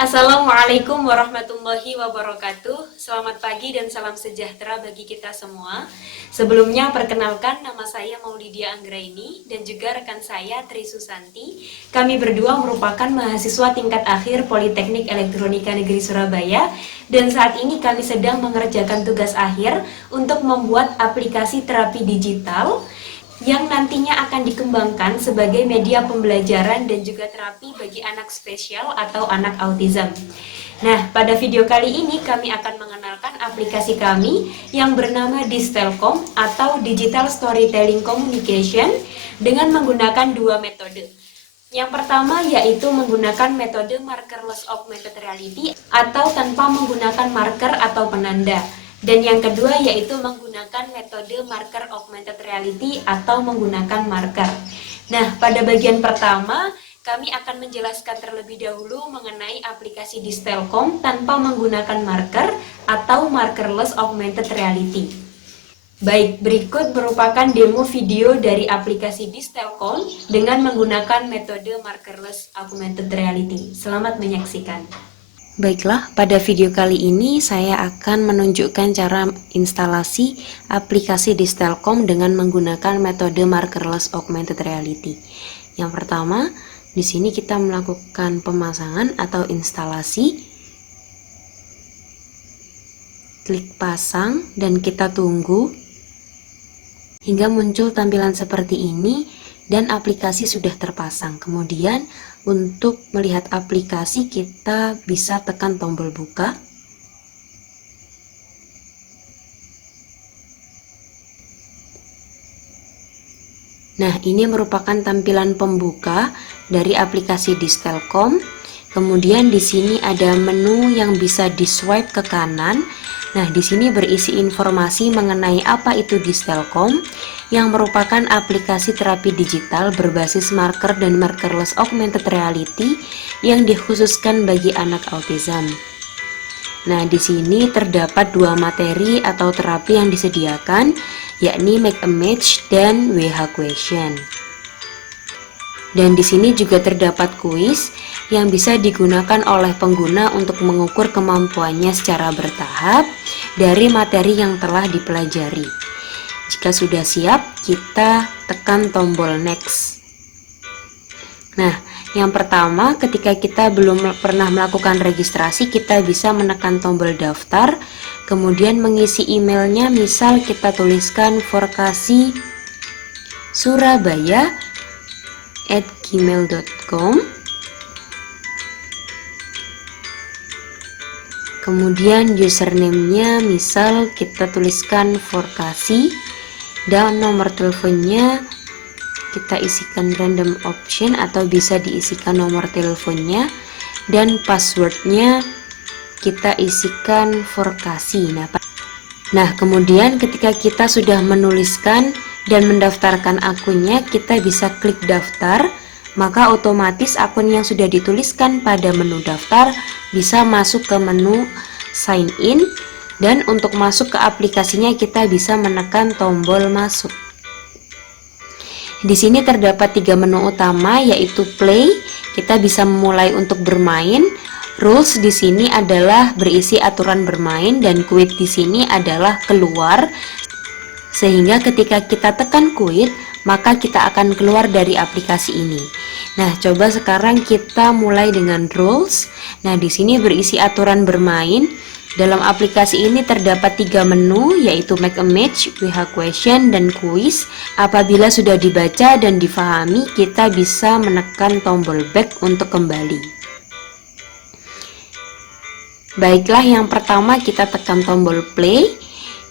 Assalamualaikum warahmatullahi wabarakatuh. Selamat pagi dan salam sejahtera bagi kita semua. Sebelumnya perkenalkan, nama saya Maulidia Anggraini dan juga rekan saya Tri Susanti. Kami berdua merupakan mahasiswa tingkat akhir Politeknik Elektronika Negeri Surabaya dan saat ini kami sedang mengerjakan tugas akhir untuk membuat aplikasi terapi digital yang nantinya akan dikembangkan sebagai media pembelajaran dan juga terapi bagi anak spesial atau anak autism. Nah, pada video kali ini kami akan mengenalkan aplikasi kami yang bernama Distelkom atau Digital Storytelling Communication dengan menggunakan dua metode. Yang pertama yaitu menggunakan metode markerless augmented reality atau tanpa menggunakan marker atau penanda. Dan yang kedua yaitu menggunakan metode marker augmented reality atau menggunakan marker. Nah, pada bagian pertama kami akan menjelaskan terlebih dahulu mengenai aplikasi Distelkom tanpa menggunakan marker atau markerless augmented reality. Baik, berikut merupakan demo video dari aplikasi Distelkom dengan menggunakan metode markerless augmented reality. Selamat menyaksikan. Baiklah, pada video kali ini saya akan menunjukkan cara instalasi aplikasi Distelkom dengan menggunakan metode markerless augmented reality. Yang pertama, di sini kita melakukan pemasangan atau instalasi. Klik pasang dan kita tunggu hingga muncul tampilan seperti ini dan aplikasi sudah terpasang. Kemudian untuk melihat aplikasi kita bisa tekan tombol buka. Nah, ini merupakan tampilan pembuka dari aplikasi Distelkom. Kemudian di sini ada menu yang bisa di swipe ke kanan. Nah, di sini berisi informasi mengenai apa itu Distelkom, yang merupakan aplikasi terapi digital berbasis marker dan markerless augmented reality yang dikhususkan bagi anak autism. Nah, di sini terdapat dua materi atau terapi yang disediakan, yakni Make a Match dan WH Question. Dan di sini juga terdapat kuis yang bisa digunakan oleh pengguna untuk mengukur kemampuannya secara bertahap dari materi yang telah dipelajari. Jika sudah siap, kita tekan tombol next. Nah, yang pertama, ketika kita belum pernah melakukan registrasi, kita bisa menekan tombol daftar, kemudian mengisi emailnya. Misal kita tuliskan forkasisurabaya@gmail.com. Kemudian username-nya misal kita tuliskan forkasi, dan nomor teleponnya kita isikan random option atau bisa diisikan nomor teleponnya, dan passwordnya kita isikan forkasi. Nah, kemudian ketika kita sudah menuliskan dan mendaftarkan akunnya, kita bisa klik daftar, maka otomatis akun yang sudah dituliskan pada menu daftar bisa masuk ke menu sign in, dan untuk masuk ke aplikasinya kita bisa menekan tombol masuk. Di sini terdapat tiga menu utama, yaitu play, kita bisa memulai untuk bermain. Rules di sini adalah berisi aturan bermain, dan quit di sini adalah keluar. Sehingga ketika kita tekan quit, maka kita akan keluar dari aplikasi ini. Nah, coba sekarang kita mulai dengan rules. Nah, di sini berisi aturan bermain. Dalam aplikasi ini terdapat tiga menu, yaitu Make a Match, WH Question, dan Quiz. Apabila sudah dibaca dan difahami, kita bisa menekan tombol back untuk kembali. Baiklah, yang pertama kita tekan tombol play,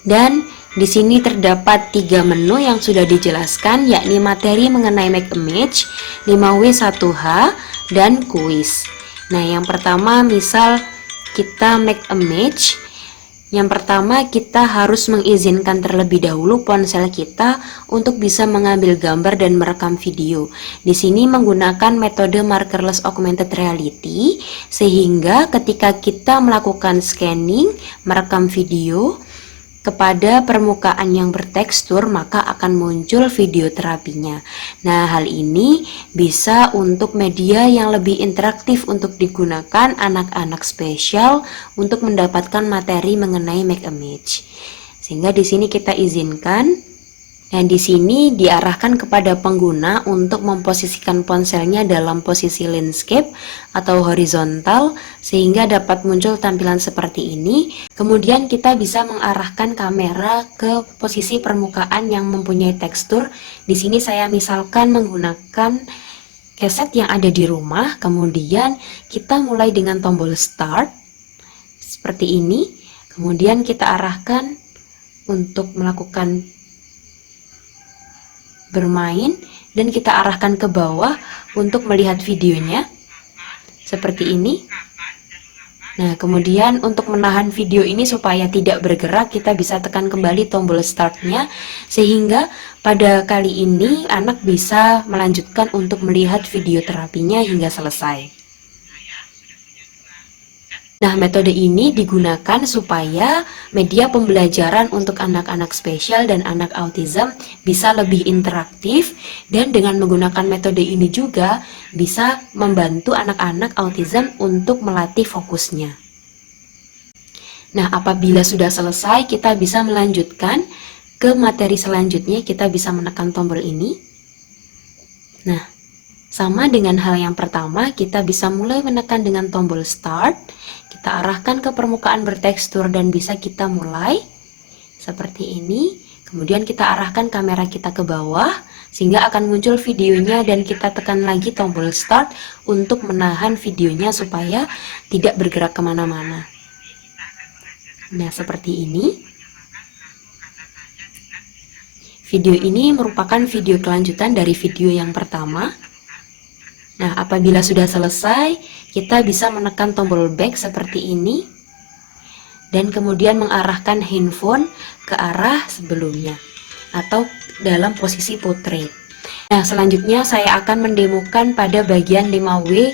dan di sini terdapat tiga menu yang sudah dijelaskan, yakni materi mengenai Make a Match, 5W1H, dan Quiz. Nah, yang pertama misal kita make a match. Yang pertama, kita harus mengizinkan terlebih dahulu ponsel kita untuk bisa mengambil gambar dan merekam video. Di sini menggunakan metode markerless augmented reality, sehingga ketika kita melakukan scanning, merekam video, kepada permukaan yang bertekstur, maka akan muncul video terapinya. Nah, hal ini bisa untuk media yang lebih interaktif untuk digunakan anak-anak spesial untuk mendapatkan materi mengenai make image. Sehingga di sini kita izinkan. Dan di sini diarahkan kepada pengguna untuk memposisikan ponselnya dalam posisi landscape atau horizontal sehingga dapat muncul tampilan seperti ini. Kemudian kita bisa mengarahkan kamera ke posisi permukaan yang mempunyai tekstur. Di sini saya misalkan menggunakan keset yang ada di rumah. Kemudian kita mulai dengan tombol start seperti ini. Kemudian kita arahkan untuk melakukan bermain dan kita arahkan ke bawah untuk melihat videonya seperti ini. Nah, kemudian untuk menahan video ini supaya tidak bergerak, kita bisa tekan kembali tombol startnya sehingga pada kali ini anak bisa melanjutkan untuk melihat video terapinya hingga selesai. Nah, metode ini digunakan supaya media pembelajaran untuk anak-anak spesial dan anak autism bisa lebih interaktif, dan dengan menggunakan metode ini juga bisa membantu anak-anak autism untuk melatih fokusnya. Nah, apabila sudah selesai, kita bisa melanjutkan ke materi selanjutnya. Kita bisa menekan tombol ini. Nah, sama dengan hal yang pertama, kita bisa mulai menekan dengan tombol start. Kita arahkan ke permukaan bertekstur dan bisa kita mulai seperti ini. Kemudian kita arahkan kamera kita ke bawah sehingga akan muncul videonya dan kita tekan lagi tombol start untuk menahan videonya supaya tidak bergerak kemana-mana. Nah, seperti ini. Video ini merupakan video kelanjutan dari video yang pertama. Nah, apabila sudah selesai, kita bisa menekan tombol back seperti ini dan kemudian mengarahkan handphone ke arah sebelumnya atau dalam posisi portrait. Nah, selanjutnya saya akan mendemokan pada bagian 5W.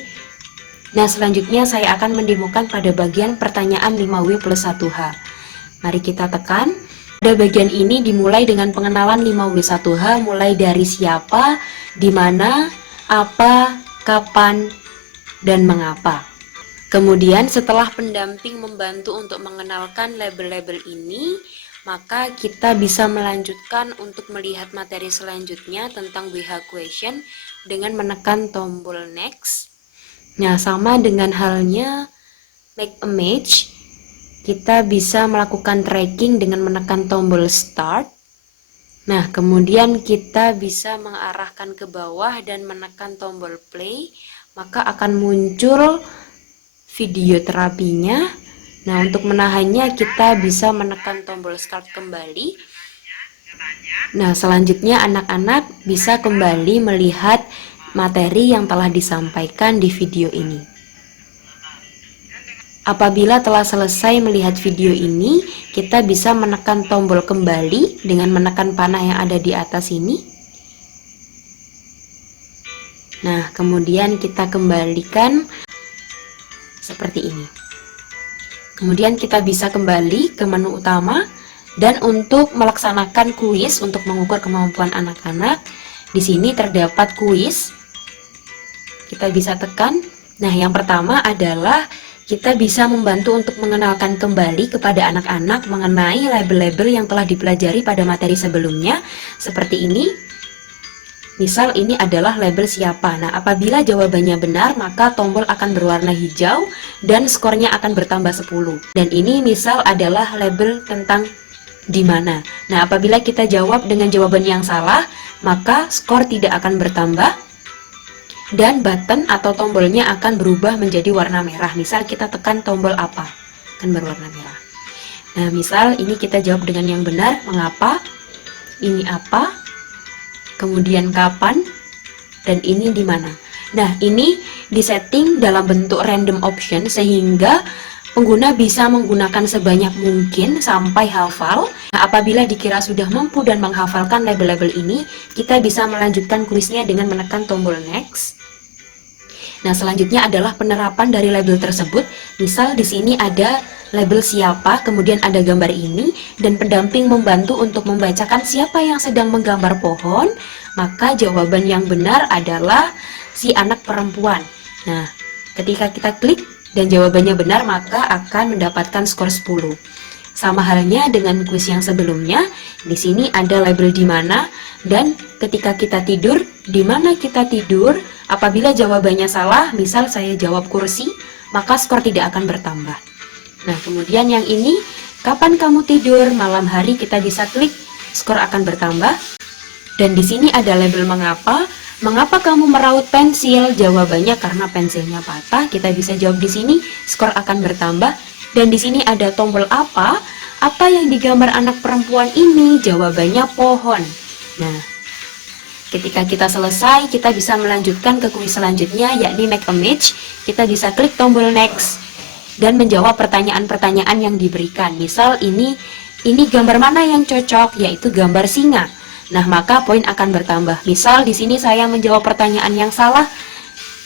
Nah, selanjutnya saya akan mendemokan pada bagian pertanyaan 5W plus 1H. Mari kita tekan. Pada bagian ini dimulai dengan pengenalan 5W1H, mulai dari siapa, di mana, apa, kapan, dan mengapa. Kemudian setelah pendamping membantu untuk mengenalkan label-label ini, maka kita bisa melanjutkan untuk melihat materi selanjutnya tentang WH question dengan menekan tombol next. Nah, sama dengan halnya make image, kita bisa melakukan tracking dengan menekan tombol start. Nah, kemudian kita bisa mengarahkan ke bawah dan menekan tombol play, maka akan muncul video terapinya. Nah, untuk menahannya kita bisa menekan tombol start kembali. Nah, selanjutnya anak-anak bisa kembali melihat materi yang telah disampaikan di video ini. Apabila telah selesai melihat video ini, kita bisa menekan tombol kembali dengan menekan panah yang ada di atas ini. Nah, kemudian kita kembalikan seperti ini. Kemudian kita bisa kembali ke menu utama, dan untuk melaksanakan kuis untuk mengukur kemampuan anak-anak, di sini terdapat kuis. Kita bisa tekan. Nah, yang pertama adalah kita bisa membantu untuk mengenalkan kembali kepada anak-anak mengenai label-label yang telah dipelajari pada materi sebelumnya, seperti ini. Misal ini adalah label siapa. Nah, apabila jawabannya benar, maka tombol akan berwarna hijau dan skornya akan bertambah 10. Dan ini misal adalah label tentang di mana. Nah, apabila kita jawab dengan jawaban yang salah, maka skor tidak akan bertambah dan button atau tombolnya akan berubah menjadi warna merah. Misal kita tekan tombol apa, akan berwarna merah. Nah, misal ini kita jawab dengan yang benar, mengapa, ini apa, kemudian kapan, dan ini di mana. Nah, ini disetting dalam bentuk random option sehingga pengguna bisa menggunakan sebanyak mungkin sampai hafal. Nah, apabila dikira sudah mampu dan menghafalkan label-label ini, kita bisa melanjutkan kuisnya dengan menekan tombol next. Nah, selanjutnya adalah penerapan dari label tersebut. Misal di sini ada label siapa, kemudian ada gambar ini, dan pendamping membantu untuk membacakan siapa yang sedang menggambar pohon, maka jawaban yang benar adalah si anak perempuan. Nah, ketika kita klik dan jawabannya benar, maka akan mendapatkan skor 10. Sama halnya dengan kuis yang sebelumnya, di sini ada label di mana, dan ketika kita tidur, di mana kita tidur. Apabila jawabannya salah, misal saya jawab kursi, maka skor tidak akan bertambah. Nah, kemudian yang ini, kapan kamu tidur? Malam hari, kita bisa klik, skor akan bertambah. Dan di sini ada label mengapa. Mengapa kamu meraut pensil? Jawabannya karena pensilnya patah. Kita bisa jawab di sini, skor akan bertambah. Dan di sini ada tombol apa? Apa yang digambar anak perempuan ini? Jawabannya pohon. Nah, ketika kita selesai, kita bisa melanjutkan ke kuis selanjutnya, yakni make a match. Kita bisa klik tombol next dan menjawab pertanyaan-pertanyaan yang diberikan. Misal ini gambar mana yang cocok, yaitu gambar singa. Nah, maka poin akan bertambah. Misal di sini saya menjawab pertanyaan yang salah,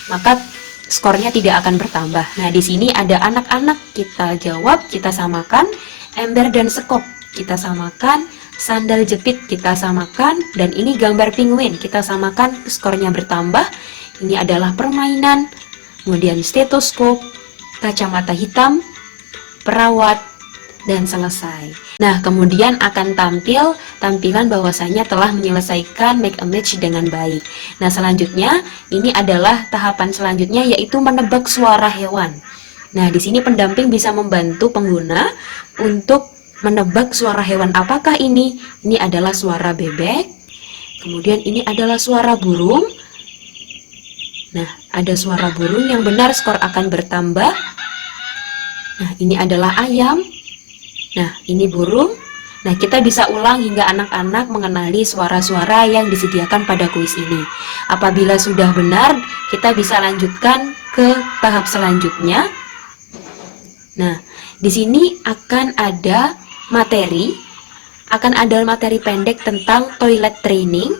maka skornya tidak akan bertambah. Nah, di sini ada anak-anak, kita jawab, kita samakan. Ember dan sekop, kita samakan. Sandal jepit, kita samakan. Dan ini gambar penguin, kita samakan, skornya bertambah. Ini adalah permainan. Kemudian stetoskop, kacamata hitam, perawat, dan selesai. Nah, kemudian akan tampil tampilan bahwasanya telah menyelesaikan make a match dengan baik. Nah, selanjutnya ini adalah tahapan selanjutnya, yaitu menebak suara hewan. Nah, di sini pendamping bisa membantu pengguna untuk menebak suara hewan. Apakah ini? Ini adalah suara bebek. Kemudian ini adalah suara burung. Nah, ada suara burung yang benar, skor akan bertambah. Nah, ini adalah ayam. Nah, ini burung. Nah, kita bisa ulang hingga anak-anak mengenali suara-suara yang disediakan pada kuis ini. Apabila sudah benar, kita bisa lanjutkan ke tahap selanjutnya. Nah, di sini akan ada materi pendek tentang toilet training.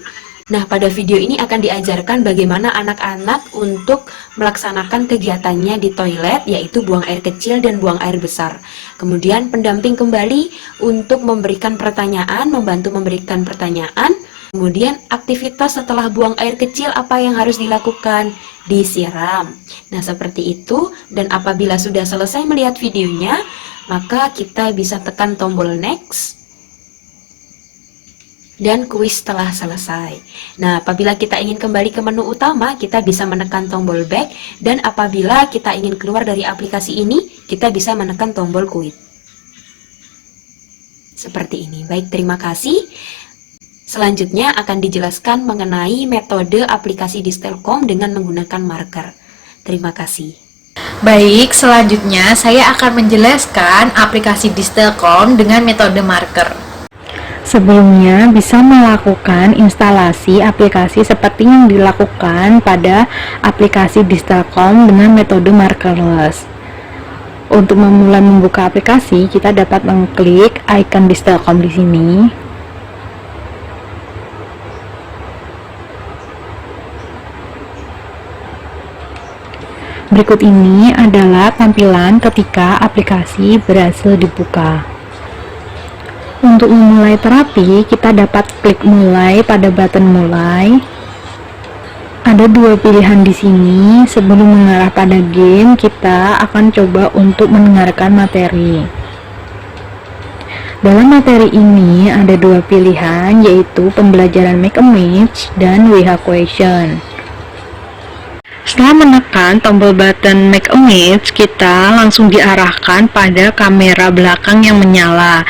Nah, pada video ini akan diajarkan bagaimana anak-anak untuk melaksanakan kegiatannya di toilet, yaitu buang air kecil dan buang air besar. Kemudian pendamping kembali untuk memberikan pertanyaan, membantu memberikan pertanyaan. Kemudian aktivitas setelah buang air kecil, apa yang harus dilakukan? Disiram. Nah, seperti itu. Dan apabila sudah selesai melihat videonya, maka kita bisa tekan tombol next. Dan kuis telah selesai. Nah, apabila kita ingin kembali ke menu utama, kita bisa menekan tombol back. Dan apabila kita ingin keluar dari aplikasi ini, kita bisa menekan tombol quit. Seperti ini. Baik, terima kasih. Selanjutnya akan dijelaskan mengenai metode aplikasi Distelkom dengan menggunakan marker. Terima kasih. Baik, selanjutnya saya akan menjelaskan aplikasi Distelkom dengan metode marker. Sebelumnya bisa melakukan instalasi aplikasi seperti yang dilakukan pada aplikasi Distelkom dengan metode markerless. Untuk memulai membuka aplikasi, kita dapat mengklik icon Distelkom di sini. Berikut ini adalah tampilan ketika aplikasi berhasil dibuka. Untuk memulai terapi, kita dapat klik mulai pada button mulai. Ada dua pilihan di sini. Sebelum mengarah pada game, kita akan coba untuk mendengarkan materi. Dalam materi ini ada dua pilihan, yaitu pembelajaran Make a Match dan WH Question. Setelah menekan tombol button Make a Match, kita langsung diarahkan pada kamera belakang yang menyala.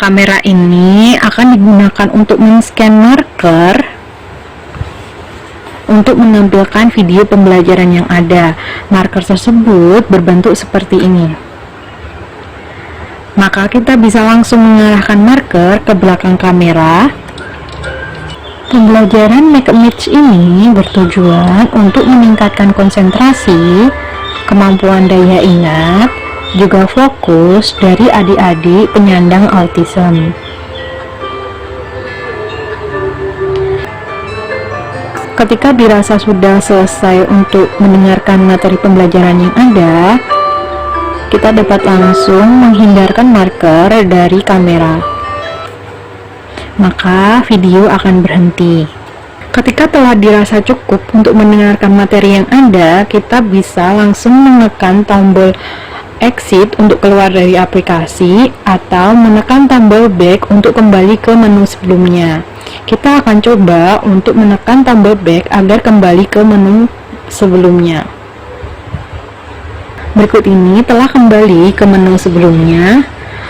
Kamera ini akan digunakan untuk men-scan marker untuk menampilkan video pembelajaran yang ada. Marker tersebut berbentuk seperti ini. Maka kita bisa langsung mengarahkan marker ke belakang kamera. Pembelajaran Make a Match ini bertujuan untuk meningkatkan konsentrasi, kemampuan daya ingat, juga fokus dari adik-adik penyandang autism. Ketika dirasa sudah selesai untuk mendengarkan materi pembelajaran yang ada, kita dapat langsung menghindarkan marker dari kamera. Maka video akan berhenti. Ketika telah dirasa cukup untuk mendengarkan materi yang ada, kita bisa langsung menekan tombol exit untuk keluar dari aplikasi atau menekan tombol back untuk kembali ke menu sebelumnya. Kita akan coba untuk menekan tombol back agar kembali ke menu sebelumnya. Berikut ini telah kembali ke menu sebelumnya.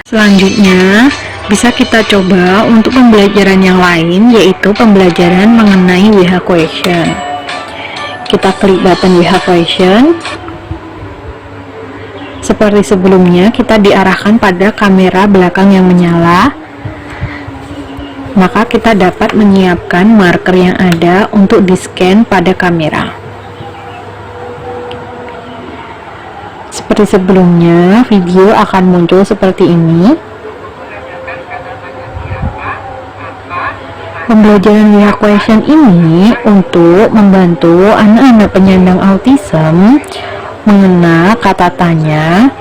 Selanjutnya, bisa kita coba untuk pembelajaran yang lain, yaitu pembelajaran mengenai WH Question. Kita klik button WH Question. Seperti sebelumnya, kita diarahkan pada kamera belakang yang menyala. Maka kita dapat menyiapkan marker yang ada untuk di-scan pada kamera. Seperti sebelumnya, video akan muncul seperti ini. Pembelajaran WH Question ini untuk membantu anak-anak penyandang autism mengenal kata tanya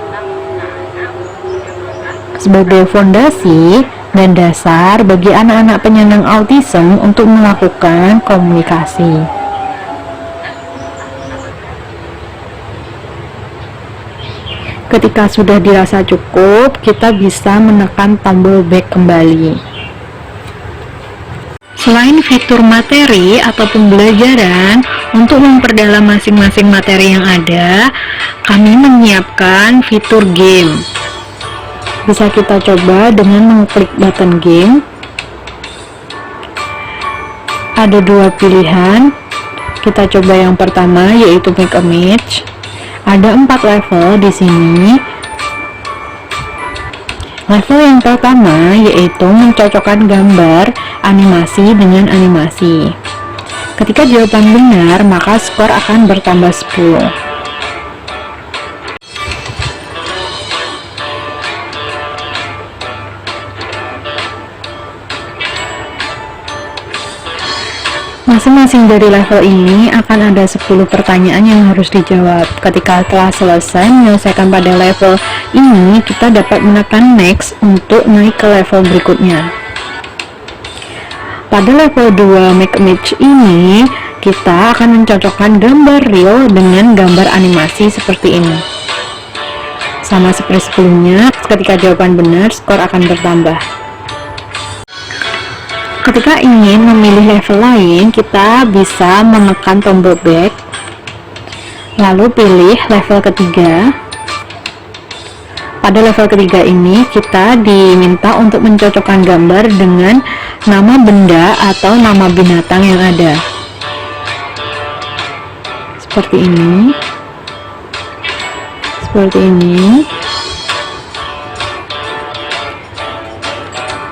sebagai fondasi dan dasar bagi anak-anak penyandang autism untuk melakukan komunikasi. Ketika sudah dirasa cukup, kita bisa menekan tombol back kembali. Selain fitur materi atau pembelajaran, untuk memperdalam masing-masing materi yang ada, kami menyiapkan fitur game. Bisa kita coba dengan mengklik button game. Ada dua pilihan. Kita coba yang pertama, yaitu Make a Match. Ada 4 level di sini. Level yang pertama yaitu mencocokkan gambar animasi dengan animasi. Ketika jawaban benar, maka skor akan bertambah 10. Masing-masing dari level ini akan ada 10 pertanyaan yang harus dijawab. Ketika telah selesai menyelesaikan pada level ini, kita dapat menekan next untuk naik ke level berikutnya. Pada level 2 Make a Match ini, kita akan mencocokkan gambar real dengan gambar animasi seperti ini. Sama seperti sebelumnya, ketika jawaban benar, skor akan bertambah. Ketika ingin memilih level lain, kita bisa menekan tombol back, lalu pilih level ketiga. Pada level ketiga ini, kita diminta untuk mencocokkan gambar dengan nama benda atau nama binatang yang ada. Seperti ini. Seperti ini.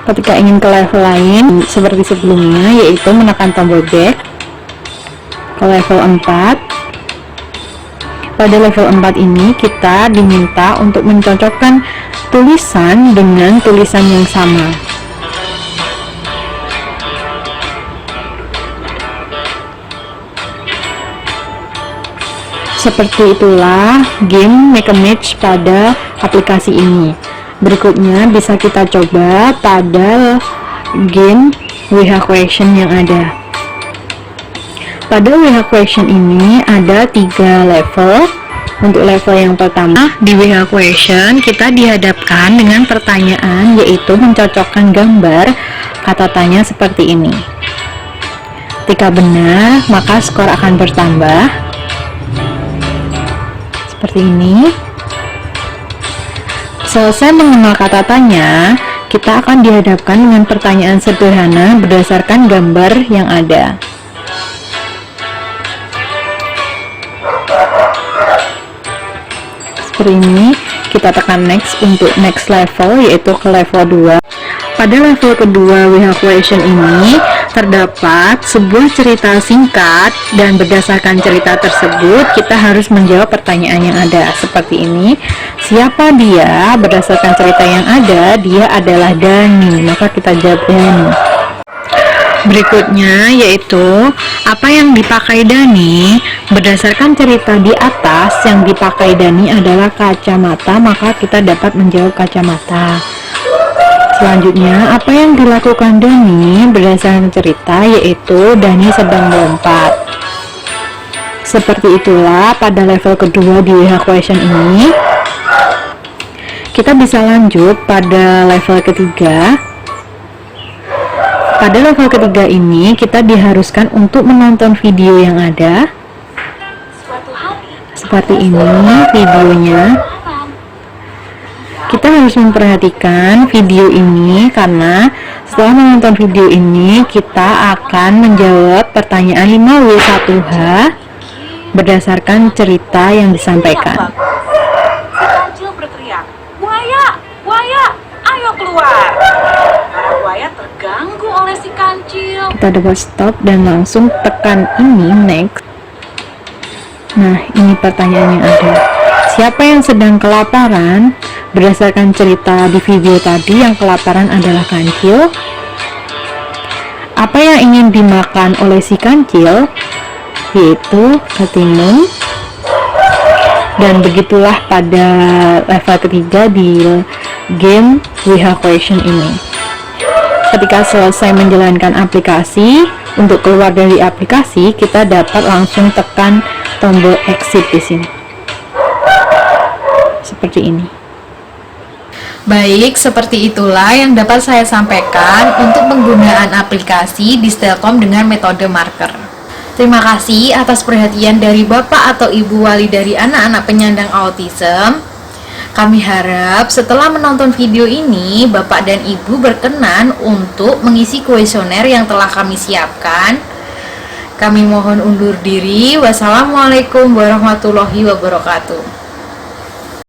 Ketika ingin ke level lain seperti sebelumnya, yaitu menekan tombol back ke level 4. Pada level 4 ini kita diminta untuk mencocokkan tulisan dengan tulisan yang sama. Seperti itulah game Make a Match pada aplikasi ini. Berikutnya bisa kita coba pada game WH Question yang ada. Pada WH Question ini ada 3 level. Untuk level yang pertama, di WH Question kita dihadapkan dengan pertanyaan, yaitu mencocokkan gambar kata tanya seperti ini. Ketika benar, maka skor akan bertambah. Seperti ini. Selesai mengenal kata tanya, kita akan dihadapkan dengan pertanyaan sederhana berdasarkan gambar yang ada. Seperti ini, kita tekan next untuk next level, yaitu ke level 2. Pada level kedua WH Question ini, terdapat sebuah cerita singkat dan berdasarkan cerita tersebut, kita harus menjawab pertanyaan yang ada. Seperti ini, siapa dia? Berdasarkan cerita yang ada, dia adalah Dani, maka kita jawab Dani. Berikutnya yaitu apa yang dipakai Dani. Berdasarkan cerita di atas, yang dipakai Dani adalah kacamata, maka kita dapat menjawab kacamata. Selanjutnya, apa yang dilakukan Dani berdasarkan cerita yaitu Dani sedang melompat. Seperti itulah pada level kedua di WH question ini. Kita bisa lanjut pada level ketiga. Pada level ketiga ini, kita diharuskan untuk menonton video yang ada. Seperti ini videonya. Kita harus memperhatikan video ini karena setelah menonton video ini, kita akan menjawab pertanyaan 5W1H berdasarkan cerita yang disampaikan. Si kancil berteriak, "Buaya! Buaya! Ayo keluar!" Para buaya terganggu oleh si kancil. Kita dapat stop dan langsung tekan ini next. Nah, ini pertanyaan yang ada. Siapa yang sedang kelaparan? Berdasarkan cerita di video tadi, yang kelaparan adalah kancil. Apa yang ingin dimakan oleh si kancil? Yaitu ketimun. Dan begitulah pada level ketiga di game WH question ini. Ketika selesai menjalankan aplikasi, untuk keluar dari aplikasi kita dapat langsung tekan tombol exit di sini. Seperti ini. Baik, seperti itulah yang dapat saya sampaikan untuk penggunaan aplikasi Distelkom dengan metode marker. Terima kasih atas perhatian dari Bapak atau Ibu wali dari anak-anak penyandang autism. Kami harap setelah menonton video ini, Bapak dan Ibu berkenan untuk mengisi kuesioner yang telah kami siapkan. Kami mohon undur diri. Wassalamualaikum warahmatullahi wabarakatuh.